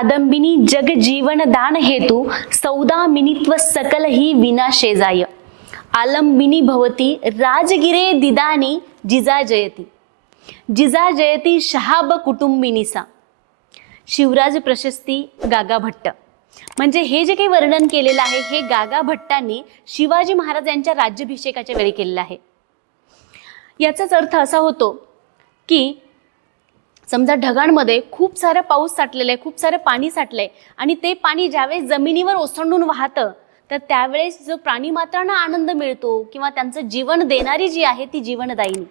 कादंबिनी जग जीवन दान हेतू सौदा मिनित्व सकल ही विना शेजाय। आलंबिनी भवती राजगिरे दिदानी जिजा जयती। जिजा जयती शहाब कुटुंबिनीसा। शिवराज प्रशस्ती गागा भट्ट। म्हणजे हे जे काही वर्णन केलेलं आहे हे गागा भट्टांनी शिवाजी महाराज यांच्या राज्याभिषेकाच्या वेळी केलेलं आहे. याचाच अर्थ असा होतो की समजा ढगांमध्ये खूप सारा पाऊस साठलेला आहे खूप सारं पाणी साठलंय आणि ते पाणी ज्यावेळेस जमिनीवर ओसंडून वाहतं तर त्यावेळेस जो प्राणीमात्रांना आनंद मिळतो किंवा त्यांचं जीवन देणारी जी आहे ती जीवनदायिनी.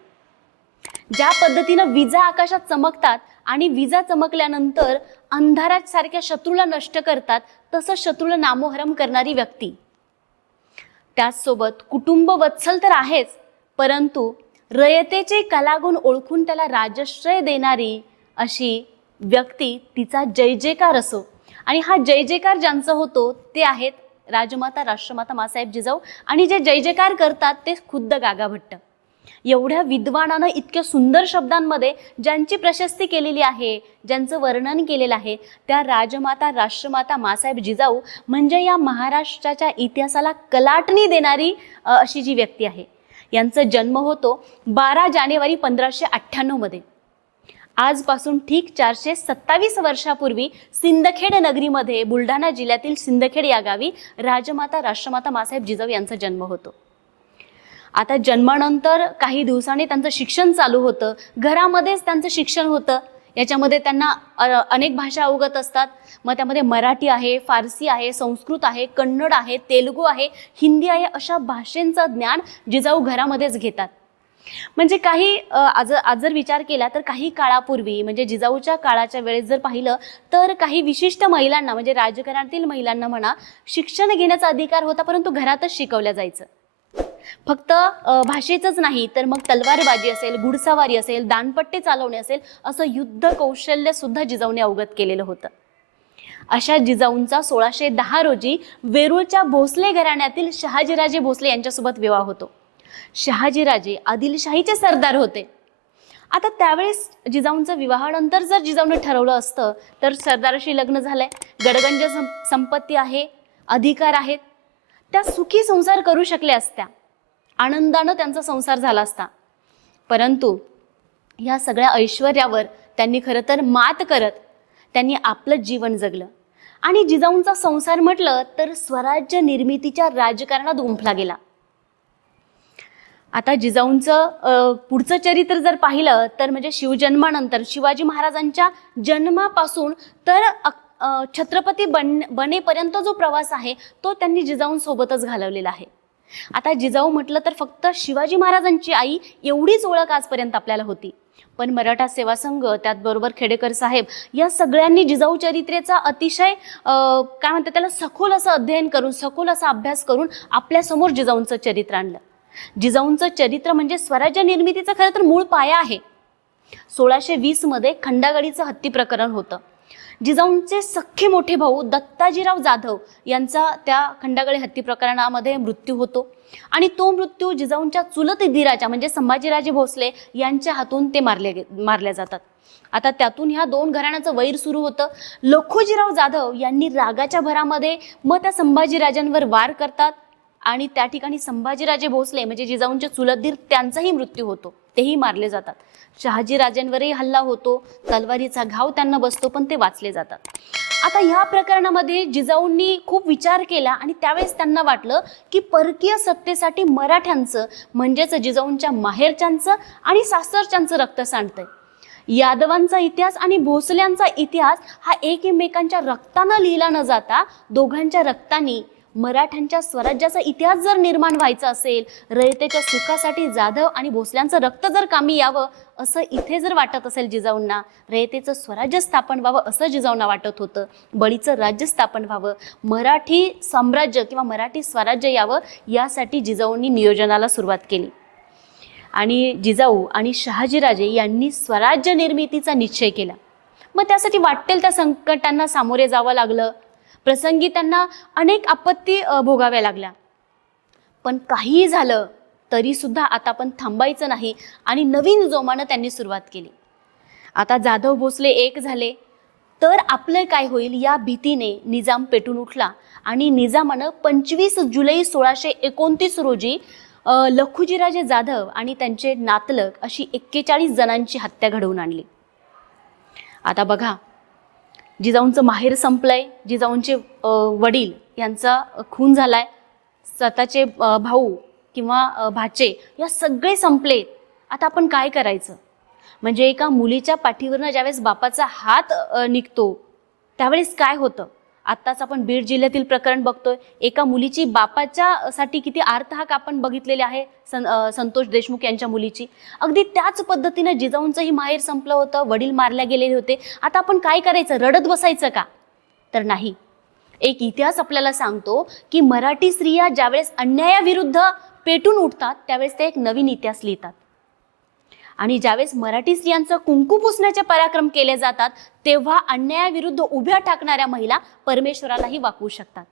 ज्या पद्धतीनं विजा आकाशात चमकतात आणि विजा चमकल्यानंतर अंधारासारख्या शत्रूला नष्ट करतात तसं शत्रूला नामोहरम करणारी व्यक्ती. त्याचसोबत कुटुंब वत्सल तर आहेच परंतु रयतेचे कलागुण ओळखून त्याला राजश्रय देणारी अशी व्यक्ती तिचा जय जयकार असो. आणि हा जय जयकार ज्यांचा होतो ते आहेत राजमाता राष्ट्रमाता मासाहेब जिजाऊ. आणि जे जय जयकार करतात ते खुद्द गागा भट्ट. एवढ्या विद्वानानं इतक्या सुंदर शब्दांमध्ये ज्यांची प्रशस्ती केलेली आहे ज्यांचं वर्णन केलेलं आहे त्या राजमाता राष्ट्रमाता मासाहेब जिजाऊ म्हणजे या महाराष्ट्राच्या इतिहासाला कलाटणी देणारी अशी जी व्यक्ती आहे. यांचा जन्म होतो बारा जानेवारी पंधराशे अठ्ठ्याण्णवमध्ये. आजपासून ठीक चारशे सत्तावीस वर्षापूर्वी सिंदखेड नगरीमध्ये बुलढाणा जिल्ह्यातील सिंदखेड या गावी राजमाता राष्ट्रमाता मासाहेब जिजाऊ यांचा जन्म होतो. आता जन्मानंतर काही दिवसांनी त्यांचं शिक्षण चालू होतं. घरामध्येच त्यांचं शिक्षण होतं. याच्यामध्ये त्यांना अनेक भाषा अवगत असतात. मग त्यामध्ये मराठी आहे फारसी आहे संस्कृत आहे कन्नड आहे तेलुगू आहे हिंदी आहे अशा भाषेंचं ज्ञान जिजाऊ घरामध्येच घेतात. म्हणजे काही आज आज जर विचार केला तर काही काळापूर्वी म्हणजे जिजाऊच्या काळाच्या वेळेस जर पाहिलं तर काही विशिष्ट महिलांना म्हणजे राजकारणातील महिलांना म्हणा शिक्षण घेण्याचा अधिकार होता परंतु घरातच शिकवल्या जायचं. फक्त भाषेचंच नाही तर मग तलवारबाजी असेल घुडसवारी असेल दानपट्टे चालवणे असेल असं युद्ध कौशल्य सुद्धा जिजाऊने अवगत केलेलं होतं. अशा जिजाऊंचा सोळाशे दहा रोजी वेरूळच्या भोसले घराण्यातील शहाजीराजे भोसले यांच्यासोबत विवाह होतो. शहाजीराजे आदिलशाहीचे सरदार होते. आता त्यावेळेस जिजाऊंचं विवाहानंतर जर जिजाऊने ठरवलं असतं तर सरदाराशी लग्न झालंय गडगंज सं- संपत्ती आहे अधिकार आहेत त्या सुखी संसार करू शकल्या असत्या. आनंदानं त्यांचा संसार झाला असता. परंतु या सगळ्या ऐश्वर्यावर त्यांनी खरं तर मात करत त्यांनी आपलं जीवन जगलं. आणि जिजाऊंचा संसार म्हटलं तर स्वराज्य निर्मितीच्या राजकारणात गुंफला गेला. आता जिजाऊंचं पुढचं चरित्र जर पाहिलं तर म्हणजे शिवजन्मानंतर शिवाजी महाराजांच्या जन्मापासून तर अ- छत्रपती बन बनेपर्यंत जो प्रवास आहे तो त्यांनी जिजाऊंसोबतच घालवलेला आहे. आता जिजाऊ म्हटलं तर फक्त शिवाजी महाराजांची आई एवढीच ओळख आजपर्यंत आपल्याला होती. पण मराठा सेवा संघ त्याचबरोबर खेडेकर साहेब या सगळ्यांनी जिजाऊ चरित्रेचा अतिशय काय म्हणतात त्याला सखोल असं अध्ययन करून सखोल असा अभ्यास करून आपल्यासमोर जिजाऊंचं चरित्र आणलं. जिजाऊंचं चरित्र म्हणजे स्वराज्य निर्मितीचा खरं तर मूळ पाया आहे. सोळाशे वीसमध्ये खंडागडीचं हत्ती प्रकरण होतं. जिजाऊंचे सख्खे मोठे भाऊ दत्ताजीराव जाधव यांचा त्या खंडागडी हत्ती प्रकरणामध्ये मृत्यू होतो. आणि तो मृत्यू जिजाऊंच्या चुलत दिराच्या म्हणजे संभाजीराजे भोसले यांच्या हातून ते मारले गे मारल्या जातात. आता त्यातून ह्या दोन घराण्याचं वैर सुरू होतं. लखोजीराव जाधव यांनी रागाच्या भरामध्ये मग त्या संभाजीराजांवर वार करतात. आणि त्या ठिकाणी संभाजीराजे भोसले म्हणजे जिजाऊंचे चुलतधीर त्यांचाही मृत्यू होतो. तेही मारले जातात. शहाजीराजांवरही हल्ला होतो. तलवारीचा घाव त्यांना बसतो पण ते वाचले जातात. आता ह्या प्रकरणामध्ये जिजाऊंनी खूप विचार केला आणि त्यावेळेस त्यांना वाटलं की परकीय सत्तेसाठी मराठ्यांचं म्हणजेच जिजाऊंच्या माहेरच्यांचं आणि सासरच्यांचं रक्त सांडतंय. यादवांचा इतिहास आणि भोसल्यांचा इतिहास हा एकमेकांच्या रक्तानं लिहिला न जाता दोघांच्या रक्तानी मराठ्यांच्या स्वराज्याचा इतिहास जर निर्माण व्हायचा असेल रयतेच्या सुखासाठी जाधव आणि भोसल्यांचं रक्त जर कामी यावं असं इथे जर वाटत असेल जिजाऊंना रयतेचं स्वराज्य स्थापन व्हावं असं जिजाऊंना वाटत होतं. बळीचं राज्य स्थापन व्हावं मराठी साम्राज्य किंवा मराठी स्वराज्य यावं यासाठी जिजाऊंनी नियोजनाला सुरुवात केली. आणि जिजाऊ आणि शहाजीराजे यांनी स्वराज्य निर्मितीचा निश्चय केला. मग त्यासाठी वाटेल त्या संकटांना सामोरे जावं लागलं. प्रसंगी त्यांना अनेक आपत्ती भोगाव्या लागल्या. पण काहीही झालं तरी सुद्धा आता पण थांबायचं नाही आणि नवीन जोमानं त्यांनी सुरुवात केली. आता जाधव भोसले एक झाले तर आपलं काय होईल या भीतीने निजाम पेटून उठला आणि निजामानं पंचवीस जुलै सोळाशे एकोणतीस रोजी लखुजीराजे जाधव आणि त्यांचे नातलग अशी एक्केचाळीस जणांची हत्या घडवून आणली. आता बघा जिजाऊंचं माहेर संपलंय जिजाऊंचे वडील यांचा खून झालाय स्वतःचे भाऊ किंवा भाचे या सगळे संपले. आता आपण काय करायचं? म्हणजे एका मुलीच्या पाठीवरनं ज्यावेळेस बापाचा हात निघतो त्यावेळेस काय होतं? आत्ताच आपण बीड जिल्ह्यातील प्रकरण बघतोय. एका मुलीची बापाच्या साठी किती आर्तहाक आपण बघितलेले आहे सं संतोष देशमुख यांच्या मुलीची. अगदी त्याच पद्धतीनं जिजाऊंचंही माहेर संपलं होतं वडील मारल्या गेलेले होते. आता आपण काय करायचं रडत बसायचं का? तर नाही. एक इतिहास आपल्याला सांगतो की मराठी स्त्रिया ज्यावेळेस अन्यायाविरुद्ध पेटून उठतात त्यावेळेस ते एक नवीन इतिहास लिहितात. आणि ज्यावेळेस मराठी स्त्रियांचं कुंकू पुसण्याचे पराक्रम केले जातात तेव्हा अन्यायाविरुद्ध उभ्या टाकणाऱ्या महिला परमेश्वरालाही वाकवू शकतात.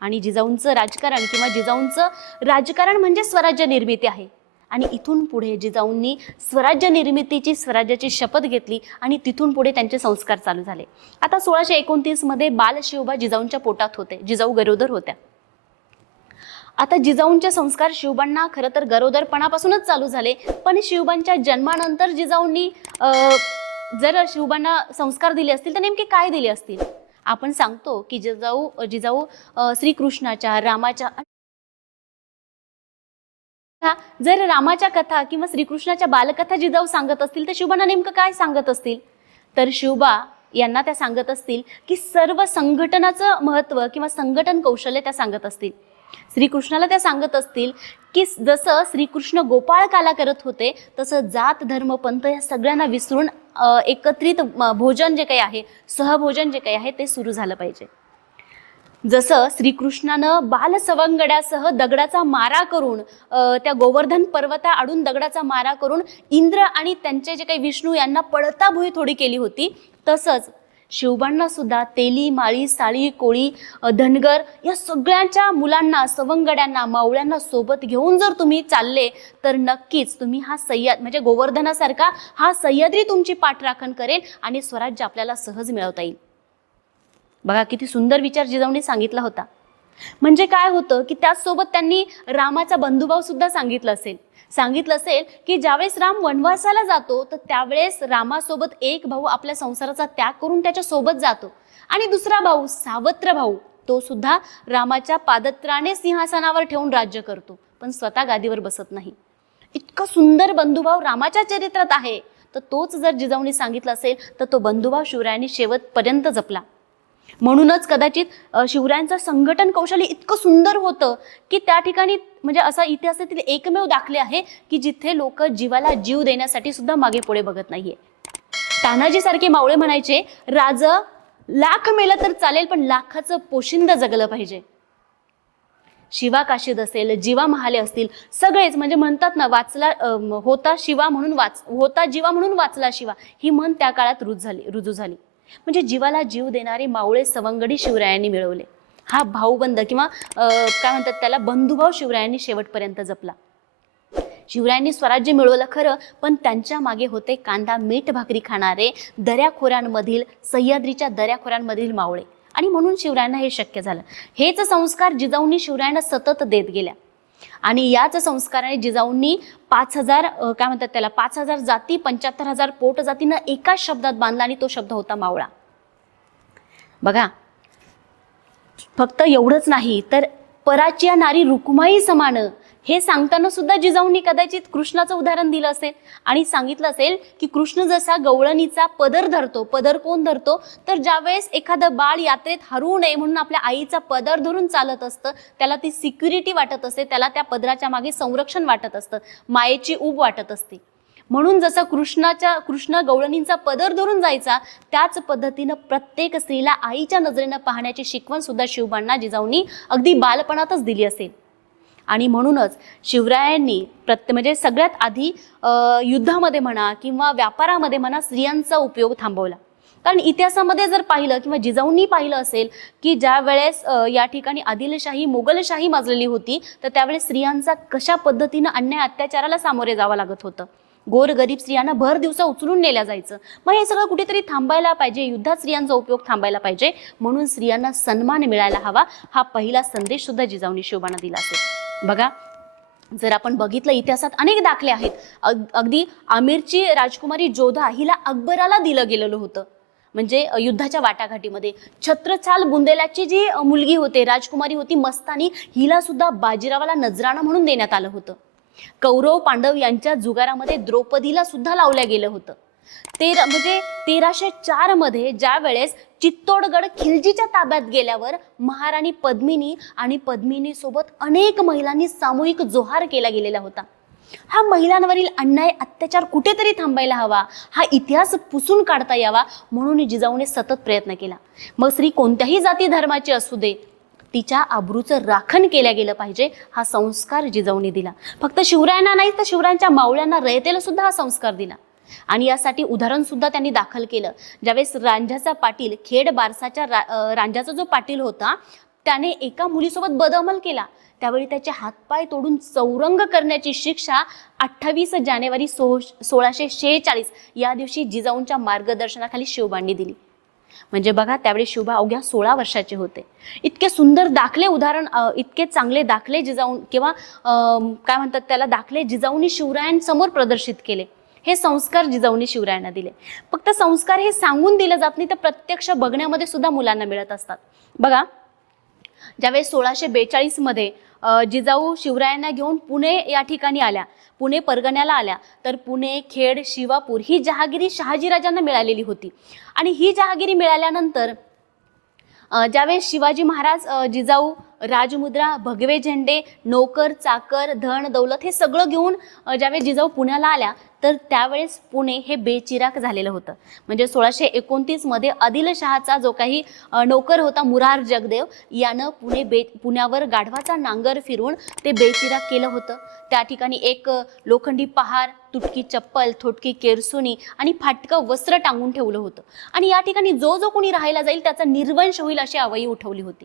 आणि जिजाऊंचं राजकारण किंवा जिजाऊंचं राजकारण म्हणजे स्वराज्य निर्मिती आहे. आणि इथून पुढे जिजाऊंनी स्वराज्य निर्मितीची स्वराज्याची शपथ घेतली आणि तिथून पुढे त्यांचे संस्कार चालू झाले. आता सोळाशे एकोणतीसमध्ये बालशिवबा जिजाऊंच्या पोटात होते जिजाऊ गरोदर होत्या. आता जिजाऊंचे संस्कार शिवबांना खरं तर गरोदरपणापासूनच चालू झाले. पण शिवबांच्या जन्मानंतर जिजाऊंनी जर शिवबांना संस्कार दिले असतील तर नेमके काय दिले असतील? आपण सांगतो की जिजाऊ जिजाऊ श्रीकृष्णाच्या रामाच्या जर रामाच्या कथा किंवा श्रीकृष्णाच्या बालकथा जिजाऊ सांगत असतील तर शिवबांना नेमकं काय सांगत असतील? तर शिवबा यांना त्या सांगत असतील की सर्व संघटनाचं महत्त्व किंवा संघटन कौशल्य त्या सांगत असतील. श्रीकृष्णाला त्या सांगत असतील की जसं श्रीकृष्ण गोपाळ काला करत होते तसं जात धर्म पंथ या सगळ्यांना विसरून एकत्रित म, भोजन जे काही आहे सहभोजन जे काही आहे ते सुरू झालं पाहिजे. जसं श्रीकृष्णानं बालसवंगड्यासह दगडाचा मारा करून त्या गोवर्धन पर्वता आडून दगडाचा मारा करून इंद्र आणि त्यांचे जे काही विष्णू यांना पळता भुई थोडी केली होती तसंच शिवबांना सुद्धा तेली माळी साळी कोळी धनगर या सगळ्यांच्या मुलांना सवंगड्यांना मावळ्यांना सोबत घेऊन जर तुम्ही चालले तर नक्कीच तुम्ही हा सह्याद म्हणजे गोवर्धनासारखा हा सह्याद्री तुमची पाठराखण करेल आणि स्वराज्य आपल्याला सहज मिळवता येईल. बघा किती सुंदर विचार जिजाऊंनी सांगितला होता. म्हणजे काय होतं की त्याचसोबत त्यांनी रामाचा बंधुभाव सुद्धा सांगितलं असेल. सांगितलं असेल की ज्यावेळेस राम वनवासाला जातो तर त्यावेळेस रामासोबत एक भाऊ आपल्या संसाराचा त्याग करून त्याच्या सोबत जातो. आणि दुसरा भाऊ सावत्र भाऊ तो सुद्धा रामाच्या पादत्राने सिंहासनावर ठेवून राज्य करतो. पण स्वतः गादीवर बसत नाही. इतका सुंदर बंधुभाव रामाच्या चरित्रात आहे. तर तोच जर जिजाऊनी सांगितलं असेल तर तो बंधुभाव शिवरायांनी शेवटपर्यंत जपला. म्हणूनच कदाचित शिवरायांचं संघटन कौशल्य इतकं सुंदर होतं की त्या ठिकाणी म्हणजे असा इतिहासातील एकमेव दाखले आहे की जिथे लोक जीवाला जीव देण्यासाठी सुद्धा मागे पुढे बघत नाहीये. तानाजी सारखे मावळे म्हणायचे राज लाख मेलं तर चालेल पण लाखाचं पोशिंद जगलं पाहिजे. शिवा काशीद असेल जीवा महाले असतील सगळेच म्हणजे म्हणतात ना वाचला होता शिवा म्हणून वाच होता जीवा म्हणून वाचला शिवा. ही म्हण त्या काळात रुज झाली रुजू झाली. म्हणजे जीवाला जीव देणारे मावळे सवंगडी शिवरायांनी मिळवले. हा भाऊबंद किंवा काय म्हणतात त्याला बंधुभाव शिवरायांनी शेवटपर्यंत जपला. शिवरायांनी स्वराज्य मिळवलं खरं पण त्यांच्या मागे होते कांदा मीठ भाकरी खाणारे दऱ्याखोऱ्यांमधील सह्याद्रीच्या दऱ्याखोऱ्यांमधील मावळे. आणि म्हणून शिवरायांना हे शक्य झालं. हेच संस्कार जिजाऊंनी शिवरायांना सतत देत गेल्या. आणि याच संस्काराने जिजाऊंनी पाच हजार काय म्हणतात त्याला पाच हजार जाती पंच्याहत्तर हजार पोट जातीनं एकाच शब्दात बांधला आणि तो शब्द होता मावळा. बघा फक्त एवढंच नाही तर पराची नारी रुक्माई समान हे सांगताना सुद्धा जिजाऊंनी कदाचित कृष्णाचं उदाहरण दिलं असेल आणि सांगितलं असेल की कृष्ण जसा गवळणीचा पदर धरतो पदर कोण धरतो? तर ज्यावेळेस एखादं बाळ यात्रेत हरवू नये म्हणून आपल्या आईचा पदर धरून चालत असतं त्याला ती सिक्युरिटी वाटत असते त्याला त्या पदराच्या मागे संरक्षण वाटत असतं मायेची ऊब वाटत असते. म्हणून जसं कृष्णाच्या कृष्ण गवळणींचा पदर धरून जायचा त्याच पद्धतीनं प्रत्येक स्त्रीला आईच्या नजरेनं पाहण्याची शिकवण सुद्धा शिवबांना जिजाऊंनी अगदी बालपणातच दिली असेल. आणि म्हणूनच शिवरायांनी प्रत्य म्हणजे सगळ्यात आधी युद्धामध्ये म्हणा किंवा व्यापारामध्ये म्हणा स्त्रियांचा उपयोग थांबवला. कारण इतिहासामध्ये जर पाहिलं किंवा जिजाऊंनी पाहिलं असेल की ज्या वेळेस या ठिकाणी आदिलशाही मोगलशाही माजलेली होती तर त्यावेळेस स्त्रियांचा कशा पद्धतीनं अन्याय अत्याचाराला सामोरे जावं लागत होतं? गोरगरीब स्त्रियांना भर दिवसा उचलून नेल्या जायचं. मग हे सगळं कुठेतरी थांबायला पाहिजे युद्धात स्त्रियांचा उपयोग थांबायला पाहिजे म्हणून स्त्रियांना सन्मान मिळायला हवा हा पहिला संदेश सुद्धा जिजाऊनी शिवबांना दिला असेल. बघा जर आपण बघितलं इतिहासात अनेक दाखले आहेत. अग- अगदी आमिरची राजकुमारी जोधा हिला अकबराला दिलं गेलेलं होतं. म्हणजे युद्धाच्या वाटाघाटीमध्ये. छत्रछाल बुंदेलाची जी मुलगी होते राजकुमारी होती मस्तानी हिला सुद्धा बाजीरावाला नजराणा म्हणून देण्यात आलं होतं. कौरव पांडव यांच्या जुगारामध्ये द्रौपदीला सुद्धा लावलं गेलं होतं. तेरा म्हणजे तेराशे चारमध्ये ज्या वेळेस चित्तोडगड खिलजीच्या ताब्यात गेल्यावर महाराणी पद्मिनी आणि पद्मिनी सोबत अनेक महिलांनी सामूहिक जोहार केला गेलेला होता. हा महिलांवरील अन्याय अत्याचार कुठेतरी थांबायला हवा हा इतिहास पुसून काढता यावा म्हणून जिजाऊने सतत प्रयत्न केला. मग स्त्री कोणत्याही जाती धर्माची असू दे तिच्या आबरूचं राखण केलं गेलं पाहिजे हा संस्कार जिजाऊने दिला. फक्त शिवरायांना नाही तर शिवरायांच्या मावळ्यांना रयतेला सुद्धा हा संस्कार दिला. आणि यासाठी उदाहरण सुद्धा त्यांनी दाखल केलं. ज्यावेळेस रांझ्याचा पाटील खेड बारसाच्या रा, रांझ्याचा जो पाटील होता त्याने एका मुलीसोबत बदअमल केला. त्यावेळी त्याचे हातपाय तोडून चौरंग करण्याची शिक्षा अठ्ठावीस जानेवारी सो सोळाशे शेहेचाळीस या दिवशी जिजाऊंच्या मार्गदर्शनाखाली शिवबांनी दिली. म्हणजे बघा त्यावेळी शिवबा अवघ्या सोळा वर्षाचे होते. इतके सुंदर दाखले उदाहरण इतके चांगले दाखले जिजाऊन किंवा काय म्हणतात त्याला दाखले जिजाऊनी शिवरायांसमोर प्रदर्शित केले. हे संस्कार जिजाऊनी शिवरायांना दिले. फक्त संस्कार हे सांगून दिलं जात नाही तर प्रत्यक्ष बघण्यामध्ये सुद्धा मुलांना मिळत असतात. बघा ज्यावेळेस सोळाशे बेचाळीसमध्ये जिजाऊ शिवरायांना घेऊन पुणे या ठिकाणी आल्या पुणे परगण्याला आल्या तर पुणे खेड शिवापूर ही जहागिरी शहाजीराजांना मिळालेली होती. आणि ही जहागिरी मिळाल्यानंतर ज्यावेळेस शिवाजी महाराज जिजाऊ राजमुद्रा भगवे झेंडे नोकर चाकर धन दौलत हे सगळं घेऊन ज्यावेळेस जिजाऊ पुण्याला आल्या तर त्यावेळेस पुणे हे बेचिराक झालेलं होतं. म्हणजे सोळाशे एकोणतीसमध्ये आदिलशहाचा जो काही नोकर होता मुरार जगदेव यानं पुणे बे पुण्यावर गाढवाचा नांगर फिरून ते बेचिराक केलं होतं. त्या ठिकाणी एक लोखंडी पहार तुटकी चप्पल थोटकी केरसुनी आणि फाटकं वस्त्र टांगून ठेवलं होतं. आणि या ठिकाणी जो जो कोणी राहायला जाईल त्याचा निर्वंश होईल अशी आवई उठवली होती.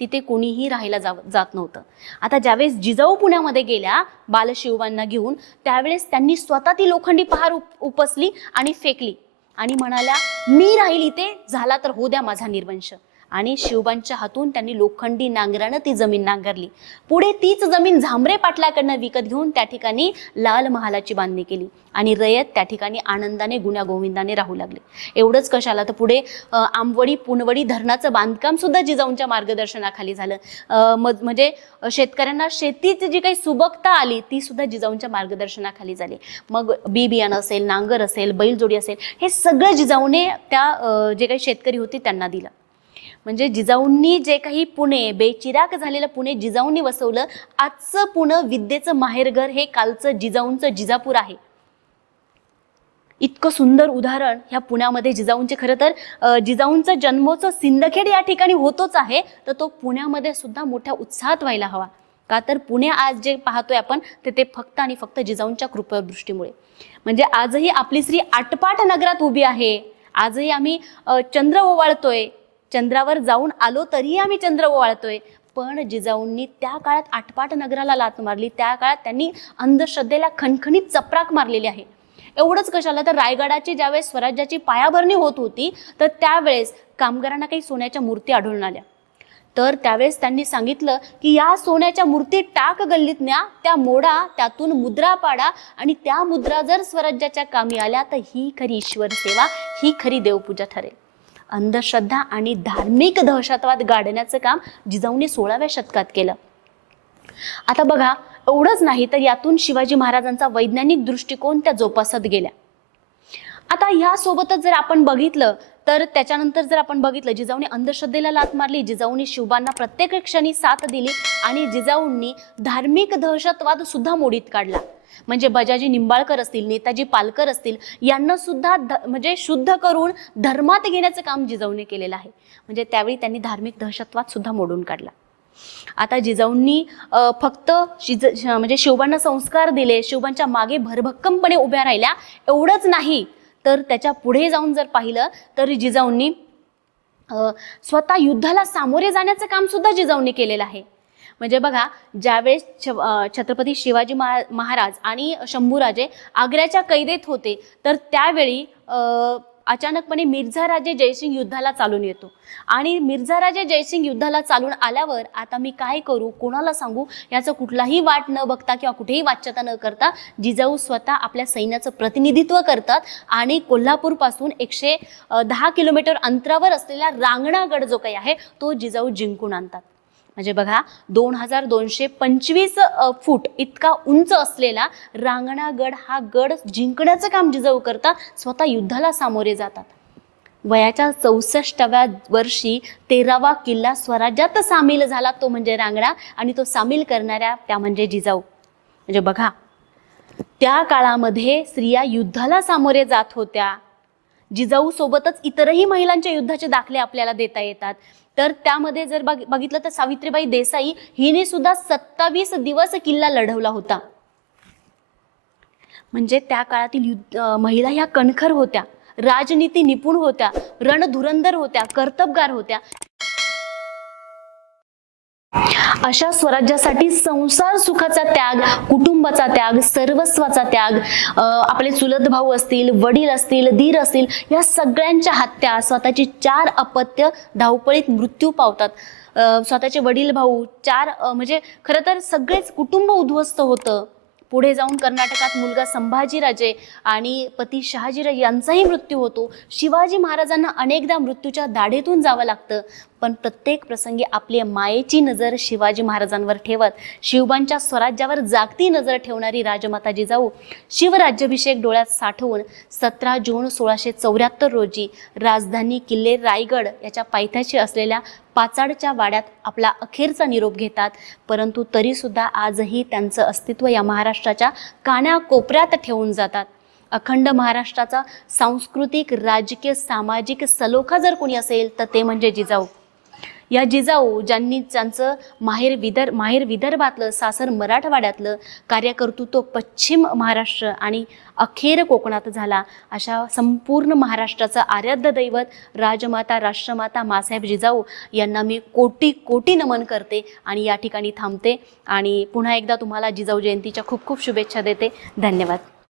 तिथे कोणीही राहायला जा जात नव्हतं. आता ज्यावेळेस जिजाऊ पुण्यामध्ये गेल्या बालशिवबांना घेऊन त्यावेळेस त्यांनी स्वतः ती लोखंडी पहार उप उपसली आणि फेकली. आणि म्हणाल्या मी राहील इथे झाला तर हो द्या माझा निर्वंश. आणि शिवबांच्या हातून त्यांनी लोखंडी नांगरानं ती जमीन नांगरली. पुढे तीच जमीन झांबरे पाटलाकडनं विकत घेऊन त्या ठिकाणी लाल महालाची बांधणी केली आणि रयत त्या ठिकाणी आनंदाने गुण्या गोविंदाने राहू लागले. एवढंच कशाला? तर पुढे आंबवडी पुनवडी धरणाचं बांधकाम सुद्धा जिजाऊंच्या मार्गदर्शनाखाली झालं. मज- म्हणजे शेतकऱ्यांना शेतीची जी काही सुबकता आली ती सुद्धा जिजाऊंच्या मार्गदर्शनाखाली झाली. मग बी बियाणं असेल नांगर असेल बैलजोडी असेल हे सगळं जिजाऊने त्या जे काही शेतकरी होते त्यांना दिलं. म्हणजे जिजाऊंनी जे काही पुणे बेचिराग झालेलं पुणे जिजाऊंनी वसवलं आजचं पुणे विद्येचं माहेरघर हे कालचं जिजाऊंचं जिजापूर आहे. इतकं सुंदर उदाहरण ह्या पुण्यामध्ये जिजाऊंचे. खरं तर जिजाऊंचं जन्मोत्सव सिंदखेड या ठिकाणी होतोच आहे तर तो पुण्यामध्ये सुद्धा मोठ्या उत्साहात व्हायला हवा. का तर पुणे आज जे पाहतोय आपण ते ते फक्त आणि फक्त जिजाऊंच्या कृपादृष्टीमुळे. म्हणजे आजही आपली श्री आटपाट नगरात उभी आहे. आजही आम्ही चंद्र ओवाळतोय. चंद्रावर जाऊन आलो तरीही आम्ही चंद्र ओवाळतोय. पण जिजाऊंनी त्या काळात आटपाट नगराला लात मारली. त्या काळात त्यांनी अंधश्रद्धेला खणखणीत चपराक मारलेली आहे. एवढंच कशाला तर रायगडाची ज्यावेळेस स्वराज्याची पायाभरणी होत होती तर त्यावेळेस कामगारांना काही सोन्याच्या मूर्ती आढळून आल्या. तर त्यावेळेस त्यांनी सांगितलं की या सोन्याच्या मूर्ती टाक गल्लीत न्या त्या मोडा त्यातून मुद्रा पाडा आणि त्या मुद्रा जर स्वराज्याच्या कामी आल्या तर ही खरी ईश्वर सेवा ही खरी देवपूजा ठरेल. अंधश्रद्धा आणि धार्मिक दहशतवाद गाडण्याचं काम जिजाऊने सोळाव्या शतकात केलं. आता बघा एवढंच नाही तर यातून शिवाजी महाराजांचा वैज्ञानिक दृष्टिकोन त्या जोपासत गेल्या. आता ह्यासोबतच जर आपण बघितलं तर त्याच्यानंतर जर आपण बघितलं जिजाऊने अंधश्रद्धेला लात मारली जिजाऊने शिवबांना प्रत्येक क्षणी साथ दिली आणि जिजाऊंनी धार्मिक दहशतवाद सुद्धा मोडीत काढला. म्हणजे बजाजी निंबाळकर असतील नेताजी पालकर असतील यांना सुद्धा ध- म्हणजे शुद्ध करून धर्मात घेण्याचं काम जिजाऊने केलेलं आहे. म्हणजे त्यावेळी त्यांनी धार्मिक दहशतवाद सुद्धा मोडून काढला. आता जिजाऊंनी फक्त शिज म्हणजे शिवबांना संस्कार दिले शिवबांच्या मागे भरभक्कमपणे उभ्या राहिल्या एवढंच नाही. तर त्याच्या पुढे जाऊन जर पाहिलं तर जिजाऊंनी स्वतः युद्धाला सामोरे जाण्याचं काम सुद्धा जिजाऊंनी केलेलं आहे. म्हणजे बघा ज्यावेळेस छ- छत्रपती शिवाजी महा महाराज आणि शंभूराजे आग्र्याच्या कैदेत होते तर त्यावेळी अचानकपणे मिर्झा राजे जयसिंग युद्धाला चालून येतो. आणि मिर्झा राजे जयसिंग युद्धाला चालून आल्यावर आता मी काय करू कोणाला सांगू? याचं कुठलाही वाट न बघता किंवा कुठेही वाच्यता न करता जिजाऊ स्वतः आपल्या सैन्याचं प्रतिनिधित्व करतात आणि कोल्हापूरपासून एकशे दहा किलोमीटर अंतरावर असलेला रांगणागड जो काही आहे तो जिजाऊ जिंकून आणतात. म्हणजे बघा दोन हजार दोनशे पंचवीस फूट इतका उंच असलेला रांगणागड हा गड जिंकण्याचं काम जिजाऊ करतात स्वतः युद्धाला सामोरे जातात. वयाच्या चौसष्टव्या वर्षी तेरावा किल्ला स्वराज्यात सामील झाला तो म्हणजे रांगणा आणि तो सामील करणाऱ्या त्या म्हणजे जिजाऊ. म्हणजे बघा त्या काळामध्ये स्त्रिया युद्धाला सामोरे जात होत्या. जिजाऊ सोबतच इतरही महिलांच्या युद्धाचे दाखले आपल्याला देता येतात. तर त्यामध्ये जर बघ बघितलं तर सावित्रीबाई देसाई हिने सुद्धा सत्तावीस दिवस किल्ला लढवला होता. म्हणजे त्या काळातील युद्ध महिला ह्या कणखर होत्या राजनीती निपुण होत्या रणधुरंदर होत्या कर्तबगार होत्या. अशा स्वराज्यासाठी संसार सुखाचा त्याग कुटुंबाचा त्याग सर्वस्वाचा त्याग आपले चुलत भाऊ असतील वडील असतील दीर असतील या सगळ्यांच्या हत्या स्वतःची चार अपत्य धावपळीत मृत्यू पावतात. स्वतःचे वडील भाऊ चार म्हणजे खरं तर सगळेच कुटुंब उद्ध्वस्त होतं. पुढे जाऊन कर्नाटकात मुलगा संभाजीराजे आणि पती शहाजीराजे यांचाही मृत्यू होतो. शिवाजी महाराजांना अनेकदा मृत्यूच्या दाढेतून जावं लागतं. पण प्रत्येक प्रसंगी आपली मायेची नजर शिवाजी महाराजांवर ठेवत शिवबांच्या स्वराज्यावर जागती नजर ठेवणारी राजमाता जिजाऊ शिवराज्याभिषेक डोळ्यात साठवून सतरा जून सोळाशे चौऱ्याहत्तर रोजी राजधानी किल्ले रायगड याच्या पायथ्याशी असलेल्या पाचाडच्या वाड्यात आपला अखेरचा निरोप घेतात. परंतु तरीसुद्धा आजही त्यांचं अस्तित्व या महाराष्ट्राच्या कानाकोपऱ्यात ठेवून जातात. अखंड महाराष्ट्राचा सांस्कृतिक राजकीय सामाजिक सलोखा जर कोणी असेल तर ते म्हणजे जिजाऊ. या जिजाऊ ज्यांनी ज्यांचं माहेर विदर माहेर विदर्भातलं सासर मराठवाड्यातलं कार्यकर्तृत्व पश्चिम महाराष्ट्र आणि अखेर कोकणात झाला. अशा संपूर्ण महाराष्ट्राचं आराध्य दैवत राजमाता राष्ट्रमाता मासाहेब जिजाऊ यांना मी कोटी कोटी नमन करते आणि या ठिकाणी थांबते. आणि पुन्हा एकदा तुम्हाला जिजाऊ जयंतीच्या खूप खूप शुभेच्छा देते. धन्यवाद.